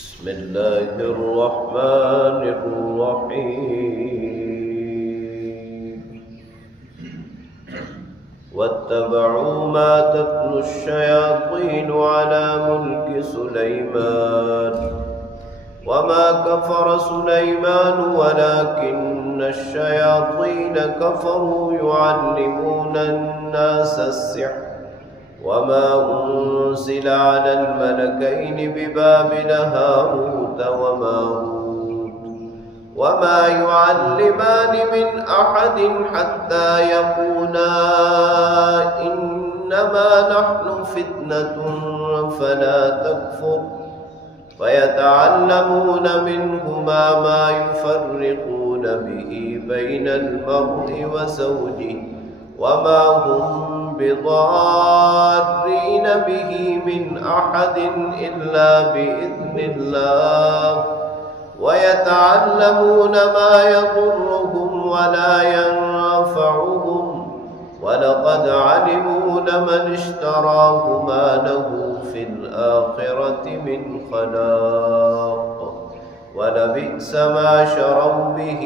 بسم الله الرحمن الرحيم واتبعوا ما تتلو الشياطين على ملك سليمان وما كفر سليمان ولكن الشياطين كفروا يعلمون الناس السحر وما أنزل على الملكين ببابل هاروت وماروت وما يعلمان من أحد حتى يقولا إنما نحن فتنة فلا تكفر فيتعلمون منهما ما يفرقون به بين المرء وزوجه وما هم بضارين به من أحد إلا بإذن الله ويتعلمون ما يضرهم ولا ينفعهم ولقد علموا لمن اشتراه ما له في الآخرة من خلاق ولبئس ما شروا به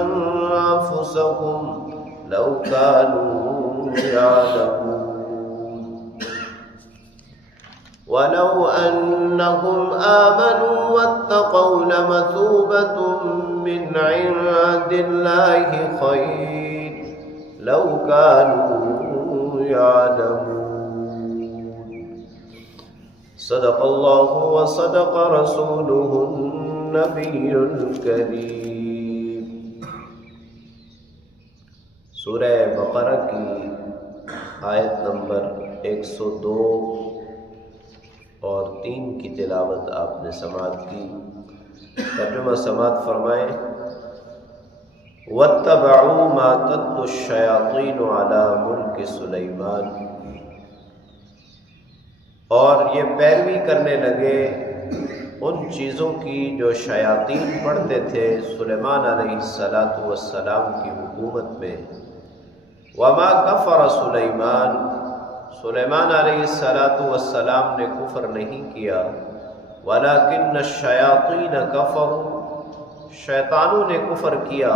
أنفسهم لو كانوا يعلمون ولو أنهم آمنوا واتقوا لمثوبة من عند الله خير لو كانوا يعلمون صدق الله وصدق رسوله النبي الكريم سورہ بقرہ کی آیت نمبر 102 اور 3 کی تلاوت آپ نے سماعت کی۔ ترجمہ سماعت فرمائیں۔ وَاتَّبَعُوا مَا تَتْلُو الشَّيَاطِينُ عَلَى مُلْكِ سُلَيْمَانَ، اور یہ پیروی کرنے لگے ان چیزوں کی جو شیاطین پڑھتے تھے سلیمان علیہ السلام کی حکومت میں۔ وما کفر سلیمان، سلیمان علیہ السلام نے کفر نہیں کیا، ولکن الشیاطین کفروا، شیطانوں نے کفر کیا،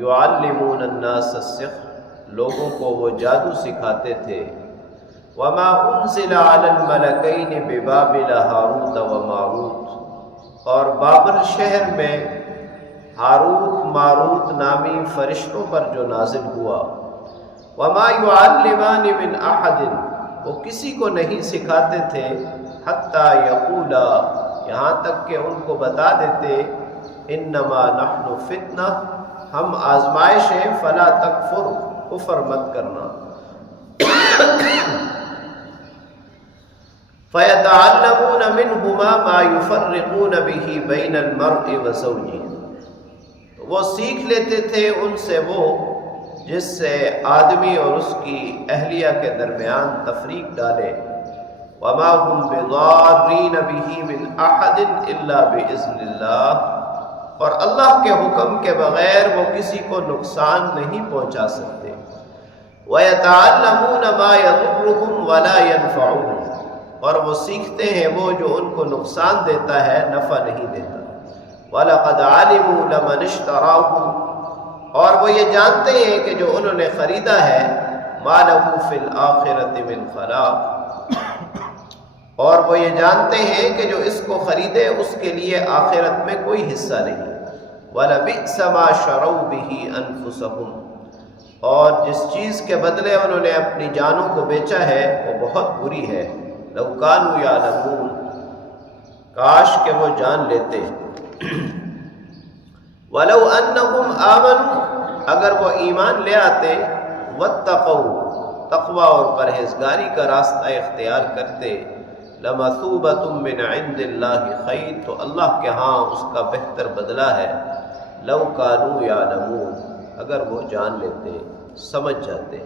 یعلمون الناس السحر، لوگوں کو وہ جادو سکھاتے تھے۔ وما انزل علی الملکین ببابل ہاروت وماروت، اور بابل شہر میں ہاروت ماروت نامی فرشتوں پر جو نازل ہوا۔ وما يعلمان من احد، وہ کسی کو نہیں سکھاتے تھے، حتی یقولا، یہاں تک کہ ان کو بتا دیتے، انما نحن فتنہ، ہم آزمائش ہیں، فلا تکفر، کفر مت کرنا۔ فیتعلمون منہما ما یفرقون به بین المرء وزوجہ، وہ سیکھ لیتے تھے ان سے وہ جس سے آدمی اور اس کی اہلیہ کے درمیان تفریق ڈالے۔ وما هم بضارین به من احد الا باذن اللہ، اور اللہ کے حکم کے بغیر وہ کسی کو نقصان نہیں پہنچا سکتے۔ ویتعلمون ما یضرهم ولا ينفعهم، اور وہ سیکھتے ہیں وہ جو ان کو نقصان دیتا ہے، نفع نہیں دیتا۔ وَلَقَدْ عَلِمُوا لَمَنِ اشْتَرَاهُ، اور وہ یہ جانتے ہیں کہ جو انہوں نے خریدا ہے، مَا لَهُ فِي الْآخِرَةِ مِنْ خَلَاقٍ، اور وہ یہ جانتے ہیں کہ جو اس کو خریدے اس کے لیے آخرت میں کوئی حصہ نہیں۔ وَلَبِئْسَ مَا شَرَوْا بِهِ أَنفُسَهُمْ، اور جس چیز کے بدلے انہوں نے اپنی جانوں کو بیچا ہے وہ بہت بری ہے۔ لَوْ كَانُوا يَعْلَمُونَ، کاش کہ وہ جان لیتے۔ وَلَوْ أَنَّهُمْ آمَنُوا، اگر وہ ایمان لے آتے، وَاتَّقَوْا، تقوی اور پرہیزگاری کا راستہ اختیار کرتے، لَمَثُوبَةٌ مِّنْ عِنْدِ اللَّهِ خَيْرٌ، تو اللہ کے ہاں اس کا بہتر بدلہ ہے۔ لَوْ كَانُوا يَعْلَمُونَ، اگر وہ جان لیتے، سمجھ جاتے۔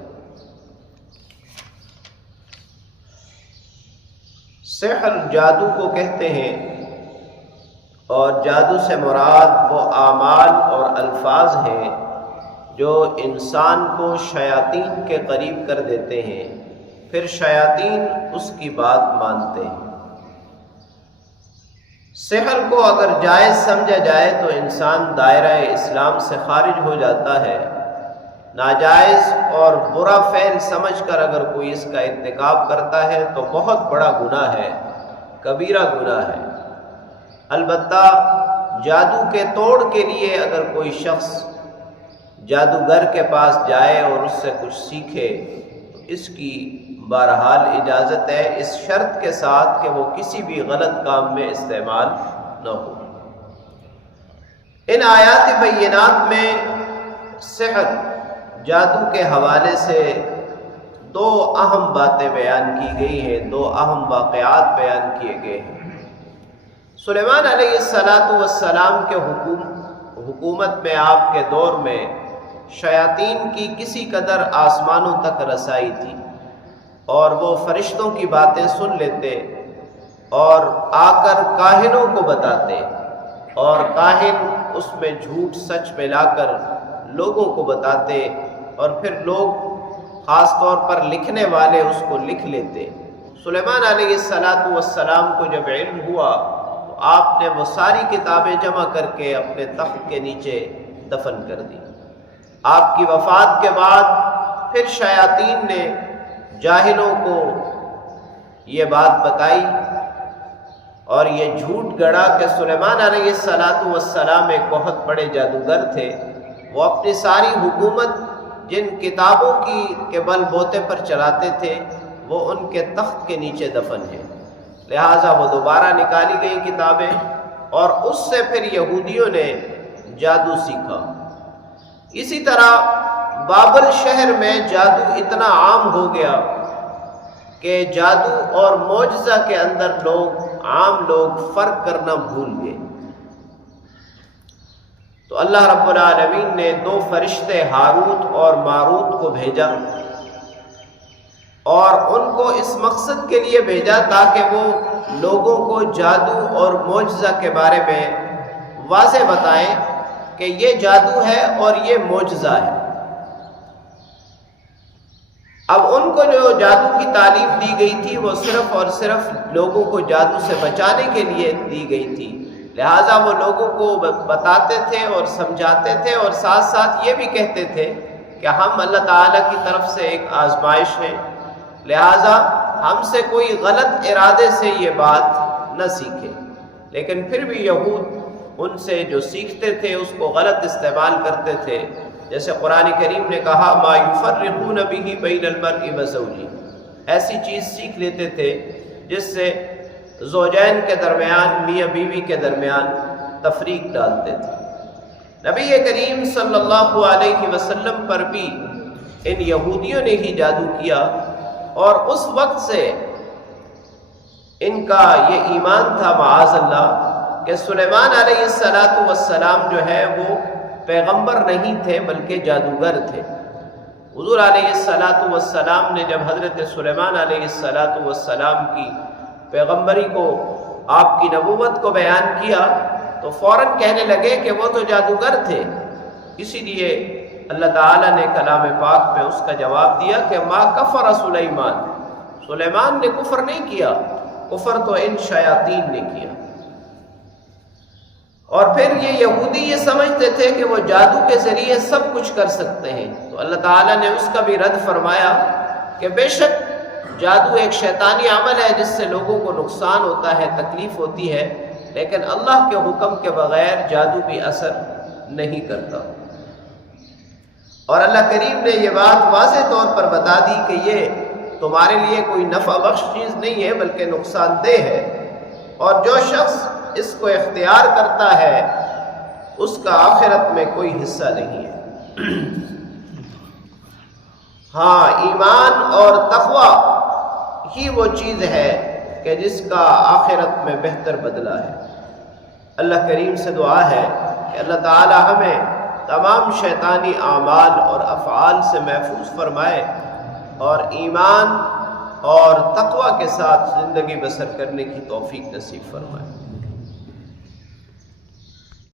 سحر جادو کو کہتے ہیں، اور جادو سے مراد وہ اعمال اور الفاظ ہیں جو انسان کو شیاطین کے قریب کر دیتے ہیں، پھر شیاطین اس کی بات مانتے ہیں۔ سحر کو اگر جائز سمجھا جائے تو انسان دائرہ اسلام سے خارج ہو جاتا ہے۔ ناجائز اور برا فعل سمجھ کر اگر کوئی اس کا ارتکاب کرتا ہے تو بہت بڑا گناہ ہے، کبیرہ گناہ ہے۔ البتہ جادو کے توڑ کے لیے اگر کوئی شخص جادوگر کے پاس جائے اور اس سے کچھ سیکھے تو اس کی بہرحال اجازت ہے، اس شرط کے ساتھ کہ وہ کسی بھی غلط کام میں استعمال نہ ہو۔ ان آیات بینات میں سحر، جادو کے حوالے سے دو اہم باتیں بیان کی گئی ہیں، دو اہم واقعات بیان کیے گئے ہیں۔ سلیمان علیہ السلام کے حکومت میں، آپ کے دور میں شیاطین کی کسی قدر آسمانوں تک رسائی تھی، اور وہ فرشتوں کی باتیں سن لیتے اور آ کر کاہنوں کو بتاتے، اور کاہن اس میں جھوٹ سچ ملا کر لوگوں کو بتاتے، اور پھر لوگ خاص طور پر لکھنے والے اس کو لکھ لیتے۔ سلیمان علیہ السلام کو جب علم ہوا تو آپ نے وہ ساری کتابیں جمع کر کے اپنے تخت کے نیچے دفن کر دی۔ آپ کی وفات کے بعد پھر شیاطین نے جاہلوں کو یہ بات بتائی اور یہ جھوٹ گڑا کہ سلیمان علیہ السلام ایک بہت بڑے جادوگر تھے، وہ اپنی ساری حکومت جن کتابوں کے بل بوتے پر چلاتے تھے وہ ان کے تخت کے نیچے دفن ہیں۔ لہٰذا وہ دوبارہ نکالی گئی کتابیں، اور اس سے پھر یہودیوں نے جادو سیکھا۔ اسی طرح بابل شہر میں جادو اتنا عام ہو گیا کہ جادو اور معجزہ کے اندر عام لوگ فرق کرنا بھول گئے۔ تو اللہ رب العالمین نے دو فرشتے ہاروت اور ماروت کو بھیجا، اور ان کو اس مقصد کے لیے بھیجا تاکہ وہ لوگوں کو جادو اور معجزہ کے بارے میں واضح بتائیں کہ یہ جادو ہے اور یہ معجزہ ہے۔ اب ان کو جو جادو کی تعلیم دی گئی تھی وہ صرف اور صرف لوگوں کو جادو سے بچانے کے لیے دی گئی تھی، لہٰذا وہ لوگوں کو بتاتے تھے اور سمجھاتے تھے، اور ساتھ ساتھ یہ بھی کہتے تھے کہ ہم اللہ تعالیٰ کی طرف سے ایک آزمائش ہیں، لہٰذا ہم سے کوئی غلط ارادے سے یہ بات نہ سیکھے۔ لیکن پھر بھی یہود ان سے جو سیکھتے تھے اس کو غلط استعمال کرتے تھے، جیسے قرآن کریم نے کہا ما یفرقون بہ بین المرء وزوجہ، ایسی چیز سیکھ لیتے تھے جس سے زوجین کے درمیان، میاں بیوی کے درمیان تفریق ڈالتے تھے۔ نبی کریم صلی اللہ علیہ وسلم پر بھی ان یہودیوں نے ہی جادو کیا، اور اس وقت سے ان کا یہ ایمان تھا معاذ اللہ کہ سلیمان علیہ السلام جو ہے وہ پیغمبر نہیں تھے بلکہ جادوگر تھے۔ حضور علیہ السلام نے جب حضرت سلیمان علیہ السلام کی پیغمبری کو، آپ کی نبوت کو بیان کیا تو فوراً کہنے لگے کہ وہ تو جادوگر تھے۔ اسی لیے اللہ تعالیٰ نے کلام پاک میں اس کا جواب دیا کہ ما کفر سلیمان نے کفر نہیں کیا، کفر تو ان شیاطین نے کیا۔ اور پھر یہ یہودی یہ سمجھتے تھے کہ وہ جادو کے ذریعے سب کچھ کر سکتے ہیں، تو اللہ تعالیٰ نے اس کا بھی رد فرمایا کہ بے شک جادو ایک شیطانی عمل ہے جس سے لوگوں کو نقصان ہوتا ہے، تکلیف ہوتی ہے، لیکن اللہ کے حکم کے بغیر جادو بھی اثر نہیں کرتا۔ اور اللہ کریم نے یہ بات واضح طور پر بتا دی کہ یہ تمہارے لیے کوئی نفع بخش چیز نہیں ہے بلکہ نقصان دہ ہے، اور جو شخص اس کو اختیار کرتا ہے اس کا آخرت میں کوئی حصہ نہیں ہے۔ ہاں، ایمان اور تقوی ہی وہ چیز ہے کہ جس کا آخرت میں بہتر بدلہ ہے۔ اللہ کریم سے دعا ہے کہ اللہ تعالی ہمیں تمام شیطانی اعمال اور افعال سے محفوظ فرمائے، اور ایمان اور تقوی کے ساتھ زندگی بسر کرنے کی توفیق نصیب فرمائے۔